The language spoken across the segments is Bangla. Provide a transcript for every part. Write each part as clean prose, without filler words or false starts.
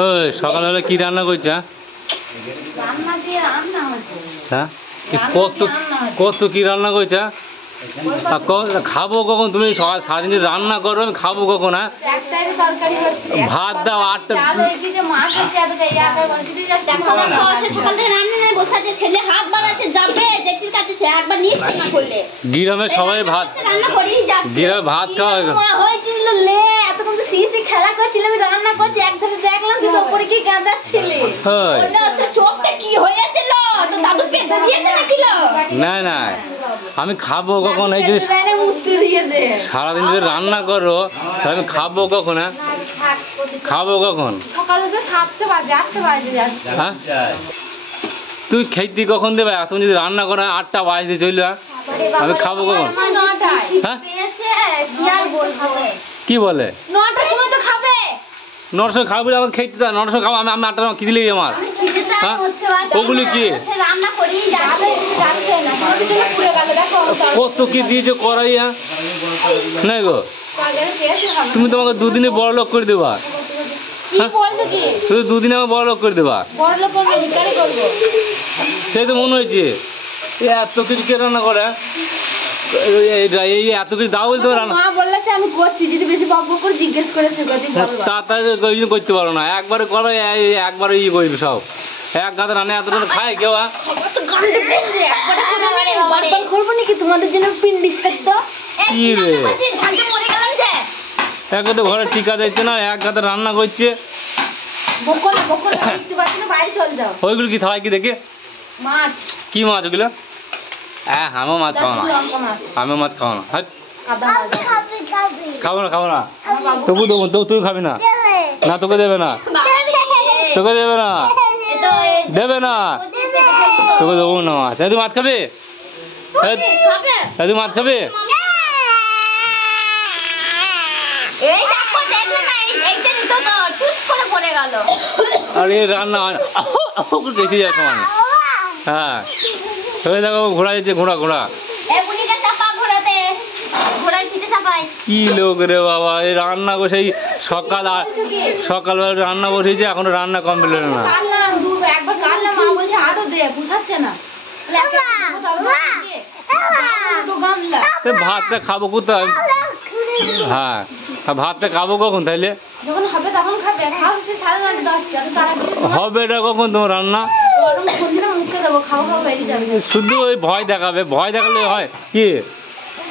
ওই সকালবেলা কি রান্না করছ? হ্যাঁ কত কত কি রান্না করছ? খাবো কখন? তুমি সারাদিন রান্না করো, আমি খাবো কখন? হ্যাঁ ভাত দাও, আটটা গ্রামে সবাই ভাত গ্রামে ভাত খাওয়া খেলা করছিল, আমি রান্না করছি, একধারে দেখলাম যে উপরে কি গাঁদাচ্ছিলে। কি হয়েছিল? তো দাদু পেট ধরিয়েছে নাকি? না না, আমি খাবো কখন? এই যে সারাদিন যদি রান্না করো আমি খাবো কখন? হ্যাঁ খাবো কখন? সকালে তো 7টা বাজে 8টা বাজে যাচ্ছে। হ্যাঁ তুই খেতে কখন দেবে? তুমি যদি রান্না করো 8টা বাজে চললো, আমি খাবো কখন? হ্যাঁ কি বলে 9টার সময় তো খাবে? 9টার সময় খাবো, আমার খেতে দাও। 9টার সময় খাবো, আমি 8টার সময় খিদে লেগে আমার। হ্যাঁ ওগুলি কি কত কি দিয়েছো করাই? না গো তুমি তোমাকে দুদিনে বড় লোক করে দেবা, শুধু দুদিনে আমার বড় লোক করে দেবা। সেই তো মনে হয়েছে এত কিছু কে রান্না করে, এই এত কিছু দাও বলতে পারো না। আমি করছি, যদি বেশি বক বক করে জিজ্ঞেস করেছে তাড়াতাড়ি করতে পারো না, একবারে করো, একবারে ই করবে সব। এক গাদা রান্না এতটা খায় কেউ? তোমাদের জন্য পিন্ডি সেদ্ধ কি রে একটা ঘরে টিকা যাচ্ছে না, এক গাদা রান্না করছে। ওইগুলো কি থালায় কি দেখে? মাছ। কি মাছ ওগুলো? হ্যাঁ আমিও মাছ খাবো না, আমিও মাছ খাবো না। হ্যাঁ খাবো না খাবো না, তবু দেবো তো, তুই খাবি না? না তোকে দেবে না, তোকে দেবে না, দেবে না, তোকে দেবো না মাছ। তুই মাছ খাবে? তুই মাছ খাবে? আরে রান্না বেশি যায় সমান। হ্যাঁ দেখো ঘোড়া যাচ্ছে, ঘোড়া ঘোড়া কি লোক রে বাবা, এই রান্না করে সেই সকালবেলা রান্না বসেছে, এখনো রান্না কমপ্লিট হলো না। ভাতটা খাবো কোথায়? হ্যাঁ ভাতটা খাবো কখন তাইলে? হবে এটা কখন তোমার রান্না? শুধু ওই ভয় দেখাবে, ভয় দেখালে হয় কি?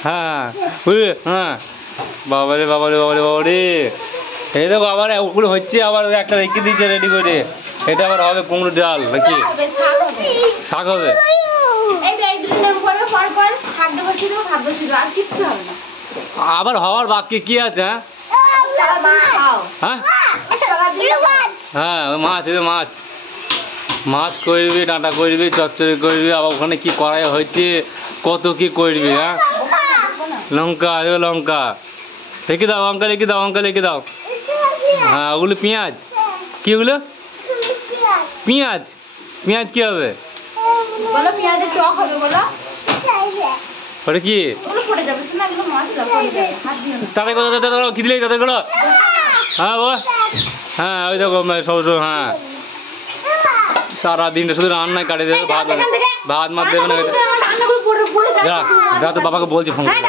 হ্যাঁ বুঝলি? হ্যাঁ বাবারে বাবারে বাবারে বাবারে, এই দেখো আবার ওগুলো হচ্ছে, আবার একটা রেখে দিচ্ছে রেডি করে। এটা আবার হবে কুমড়ো ডাল নাকি শাক হবে? আবার হওয়ার বাকি কি আছে? হ্যাঁ হ্যাঁ মাছ, মাছ মাছ করবি, ডাঁটা করবি, চচ্চড়ি করবি, আবার ওখানে কি করাই হয়েছে, কত কি করবি। হ্যাঁ লঙ্কা, লঙ্কা রেখে দাও, লঙ্কা রেখে দাও, লঙ্কা রেখে দাও। হ্যাঁ ওগুলো পেঁয়াজ, কি ওগুলো? পেঁয়াজ, পেঁয়াজ কি হবে? ওটা কি তাদের কথা কি দিলে তাদের গুলো? হ্যাঁ হ্যাঁ ওই দেখো সব। হ্যাঁ সারাদিনটা শুধু রান্নায় কাটে দেবে, ভাত মাত দেবে না। যা তো বাবাকে বলছি ফোন করে।